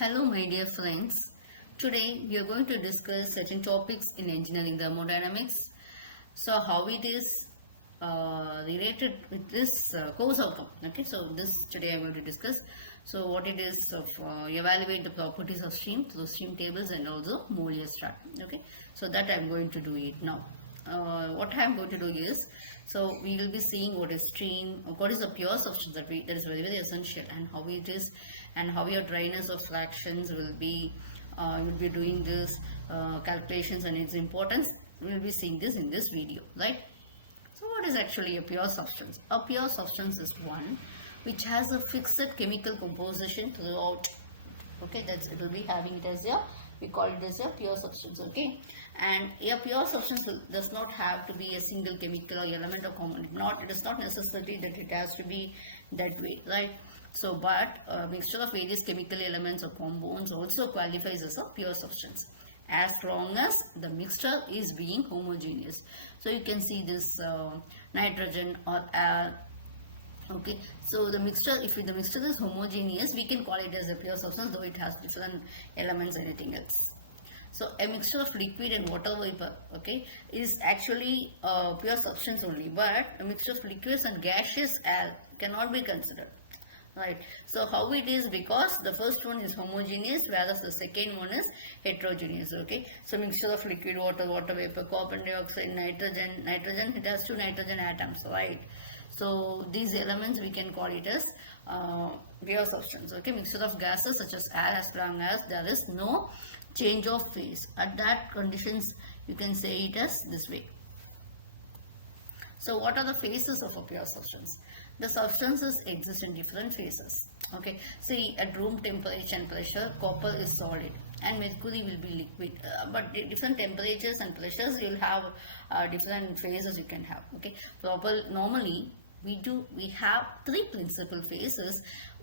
Hello, my dear friends. Today we are going to discuss certain topics in engineering thermodynamics. So, how it is related with this course outcome. Okay, so this today I'm going to discuss. So, what it is of evaluate the properties of stream through stream tables and also Mollier-Strat. Okay, so that I'm going to do it now. What I'm going to do is, so we will be seeing what is stream, what is the pure substance that is very essential, and how it is, and how your dryness of fractions will be. You'll be doing this calculations and its importance. We'll be seeing this in this video, right? So what is actually a pure substance? A pure substance is one which has a fixed chemical composition throughout. Okay, that's it will be having it as a, we call it as a pure substance. Okay, and a pure substance does not have to be a single chemical or element or component. It is not necessary that it has to be that way, right? So but a mixture of various chemical elements or compounds also qualifies as a pure substance as long as the mixture is being homogeneous. So you can see this nitrogen or air. Okay, so the mixture, if the mixture is homogeneous, we can call it as a pure substance, though it has different elements and anything else. So a mixture of liquid and water vapor, okay, is actually a pure substance only, but a mixture of liquids and gaseous air cannot be considered. Right. So how it is, because the first one is homogeneous whereas the second one is heterogeneous. Okay. So mixture of liquid, water vapor, carbon dioxide, nitrogen, it has two nitrogen atoms, right? So these elements we can call it as pure substance. Okay. Mixture of gases such as air, as long as there is no change of phase. At that conditions you can say it as this way. So what are the phases of a pure substance? The substances exist in different phases. Okay, see, at room temperature and pressure, copper is solid and mercury will be liquid. But different temperatures and pressures, you will have different phases you can have. Okay, normally we have three principal phases,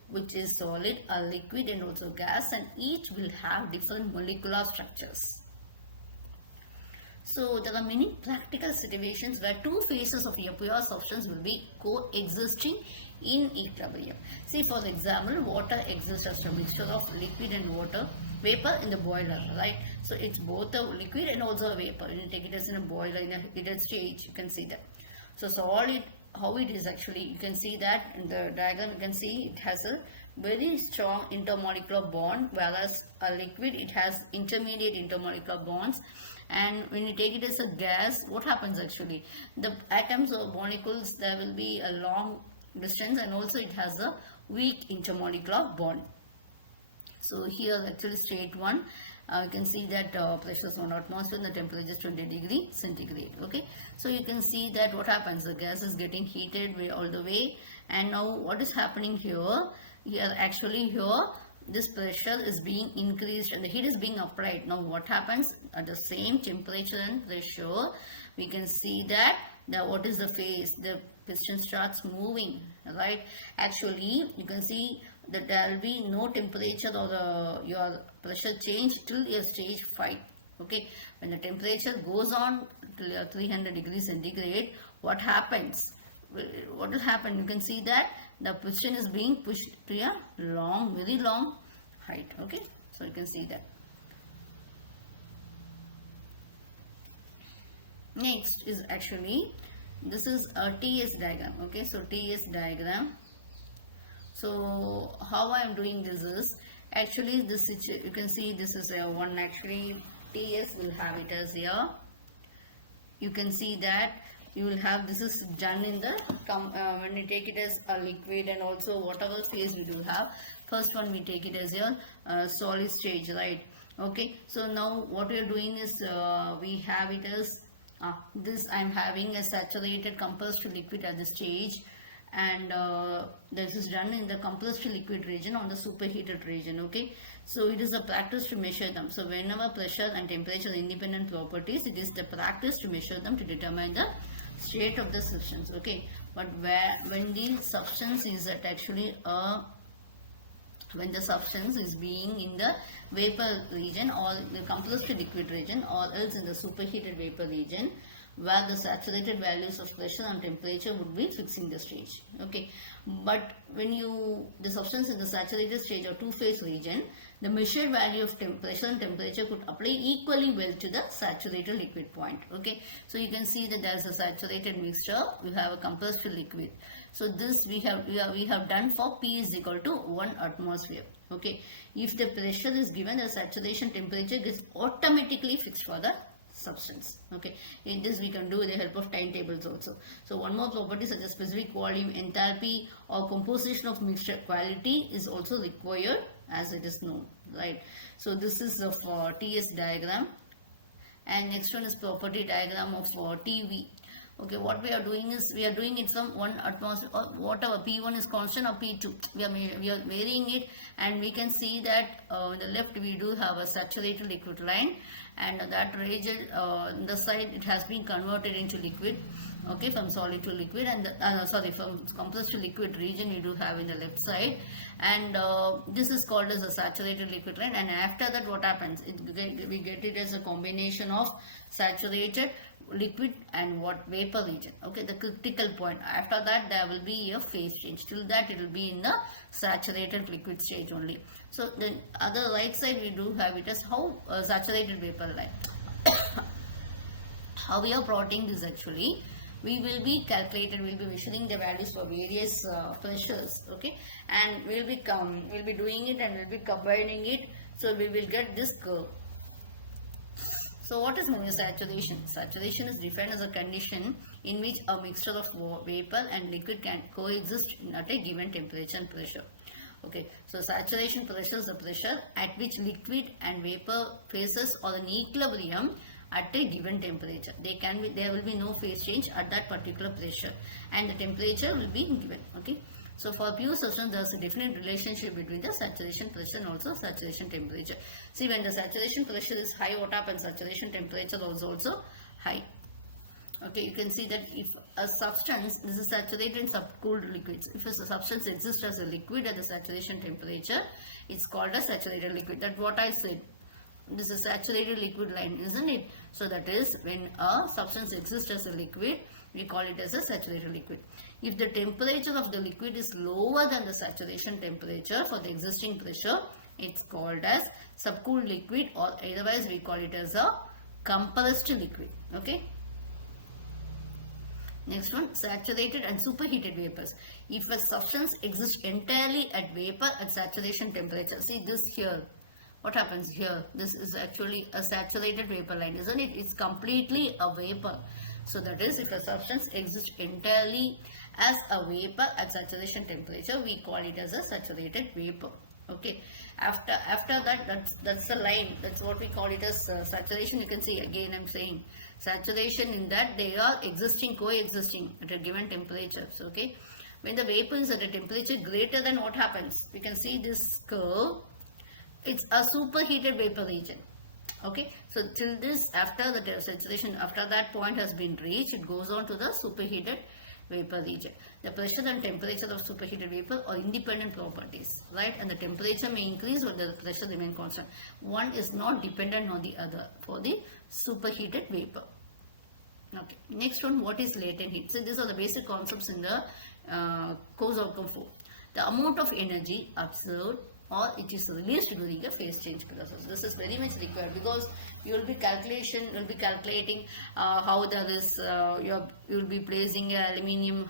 which is solid, a liquid, and also gas, and each will have different molecular structures. So there are many practical situations where two phases of a pure substance will be coexisting in equilibrium. See, for example, water exists as a mixture of liquid and water vapor in the boiler, right? So it's both a liquid and also a vapor. When you take it as in a boiler in a heated stage, you can see that. So solid, how it is actually, you can see that in the diagram. You can see it has a very strong intermolecular bond, whereas a liquid, it has intermediate intermolecular bonds. And when you take it as a gas, what happens actually? The atoms or molecules, there will be a long distance, and also it has a weak intermolecular bond. So here actually state 1, you can see that pressure is 1 atmosphere and the temperature is 20 degree centigrade. Okay, so you can see that what happens, the gas is getting heated all the way, and now what is happening here? Actually here this pressure is being increased and the heat is being applied. Now what happens at the same temperature and pressure, we can see that what is the phase? The piston starts moving, right? Actually you can see that there will be no temperature or your pressure change till your stage 5. Okay, when the temperature goes on till 300 degrees centigrade, what happens? What will happen? You can see that the piston is being pushed to a very long height. Okay, so you can see that. Next is actually, this is a TS diagram. Okay, so TS diagram. So how I am doing this is, actually this, you can see this is a one, actually TS will have it as here. You can see that you will have, this is done in the when you take it as a liquid, and also whatever phase we do have. First one we take it as a solid stage, right? Okay, so now what we are doing is we have it as this, I am having a saturated compressed to liquid at this stage, and this is done in the compressed to liquid region on the superheated region. Okay, so it is a practice to measure them. So whenever pressure and temperature are independent properties, it is the practice to measure them to determine the state of the substance. Okay, but when the substance is at actually when the substance is being in the vapor region or the compressed to liquid region, or else in the superheated vapor region, where the saturated values of pressure and temperature would be fixing the stage. Okay, but when the substance in the saturated stage or two-phase region, the measured value of pressure and temperature could apply equally well to the saturated liquid point. Okay, so you can see that there is a saturated mixture, we have a compressed liquid. So this we have done for P is equal to 1 atmosphere. Okay, if the pressure is given, the saturation temperature gets automatically fixed for the substance. Okay, in this we can do with the help of timetables also. So one more property such as specific volume, enthalpy or composition of mixture quality is also required as it is known, right? So this is the TS diagram, and next one is property diagram of TV. Okay, what we are doing is we are doing it from 1 atmosphere or whatever, P1 is constant or P2, we are varying it, and we can see that on the left we do have a saturated liquid line, and that region on the side it has been converted into liquid. Okay, from solid to liquid, and from compressed to liquid region you do have in the left side, and this is called as a saturated liquid line. And after that what happens, we get it as a combination of saturated, liquid and vapor region. Okay, the critical point, after that there will be a phase change. Till that it will be in the saturated liquid stage only. So the other right side we do have it as how saturated vapor line. How we are plotting this actually, we will be measuring the values for various pressures. Okay, and we'll be doing it and we'll be combining it, so we will get this curve. So what is meant by saturation? Saturation is defined as a condition in which a mixture of vapor and liquid can coexist at a given temperature and pressure. Okay, so saturation pressure is the pressure at which liquid and vapor phases are in equilibrium at a given temperature. There will be no phase change at that particular pressure, and the temperature will be given. Okay, so for pure substance there is a definite relationship between the saturation pressure and also saturation temperature. See, when the saturation pressure is high, what happens? Saturation temperature is also high. Okay, you can see that if a substance, this is saturated in subcooled liquids. If a substance exists as a liquid at the saturation temperature, it's called a saturated liquid. That's what I said. This is saturated liquid line, isn't it? So that is when a substance exists as a liquid, we call it as a saturated liquid. If the temperature of the liquid is lower than the saturation temperature for the existing pressure, it's called as subcooled liquid, or otherwise we call it as a compressed liquid. Okay. Next one, saturated and superheated vapors. If a substance exists entirely at vapor at saturation temperature, see this here. What happens here? This is actually a saturated vapor line, isn't it? It's completely a vapor. So that is, if a substance exists entirely as a vapor at saturation temperature, we call it as a saturated vapor. Okay. After that, that's the line. That's what we call it as saturation. You can see again I'm saying saturation, in that they are coexisting at a given temperature. So, okay. When the vapor is at a temperature greater than what happens? We can see this curve. It's a superheated vapor region. Okay, so till this, after the saturation, after that point has been reached, it goes on to the superheated vapor region. The pressure and temperature of superheated vapor are independent properties, right? And the temperature may increase or the pressure remain constant. One is not dependent on the other for the superheated vapor. Okay, next one, what is latent heat? So these are the basic concepts in the course outcome 4. The amount of energy observed or it is released during a phase change process. This is very much required because you will be calculating how there is you will be placing a aluminium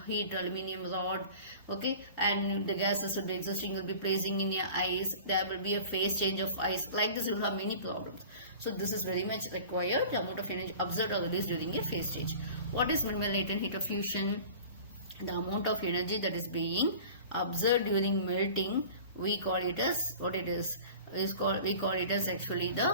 rod, okay, and the gases will be existing. You will be placing in your ice. There will be a phase change of ice. Like this, you will have many problems. So this is very much required. The amount of energy observed or released during a phase change. What is minimal latent heat of fusion? The amount of energy that is being observed during melting, we call it as what it is. We call it as actually the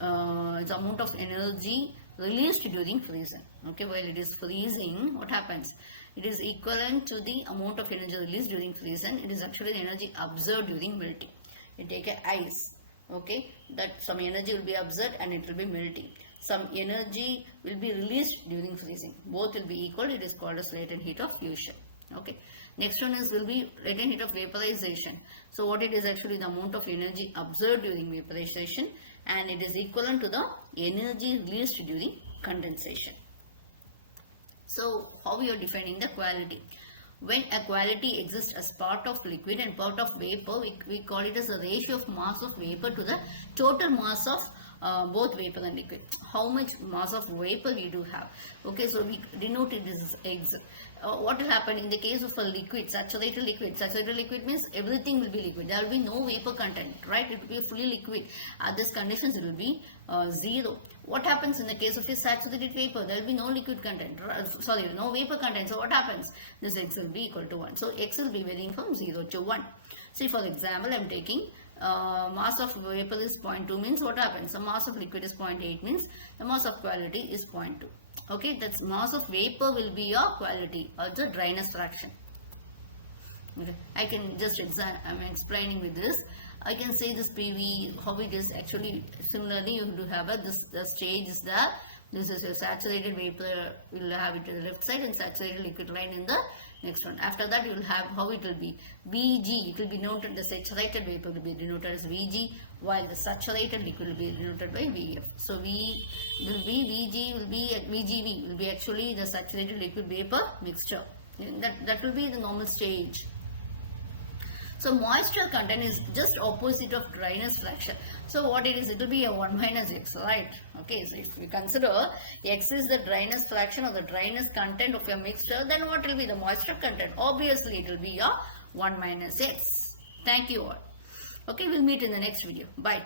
amount of energy released during freezing. Okay, while it is freezing, what happens? It is equivalent to the amount of energy released during freezing. It is actually the energy observed during melting. You take a ice, okay, that some energy will be observed and it will be melting. Some energy will be released during freezing. Both will be equal. It is called as latent heat of fusion. Okay. Next one will be latent heat of vaporization. So what it is actually the amount of energy observed during vaporization, and it is equivalent to the energy released during condensation. So how we are defining the quality? When a quality exists as part of liquid and part of vapor, we call it as the ratio of mass of vapor to the total mass of both vapor and liquid. How much mass of vapor we do have. Okay, so we denote it as X. What will happen in the case of a liquid, saturated liquid? Saturated liquid means everything will be liquid. There will be no vapor content, right? It will be fully liquid. At these conditions, it will be 0. What happens in the case of a saturated vapor? There will be no liquid content, sorry, no vapor content. So what happens? This X will be equal to 1. So X will be varying from 0 to 1. See, for example, I am taking mass of vapor is 0.2 means what happens? The mass of liquid is 0.8 means the mass of quality is 0.2. Okay, that's mass of vapor will be your quality or the dryness fraction. Okay, I can just I'm explaining with this. I can say this PV, how it is actually. Similarly, you do have the stage is there. This is a saturated vapor, you will have it to the left side and saturated liquid line in the next one. After that, you will have how it will be Vg. It will be denoted, the saturated vapor will be denoted as Vg, while the saturated liquid will be denoted by Vf. So V will be Vg, will be Vgv, will be actually the saturated liquid vapor mixture. That will be the normal stage. So moisture content is just opposite of dryness fraction. So what it is, it will be a 1 minus x, right? Okay, so if we consider x is the dryness fraction or the dryness content of your mixture, then what will be the moisture content? Obviously, it will be a 1 minus x. Thank you all. Okay, we'll meet in the next video. Bye.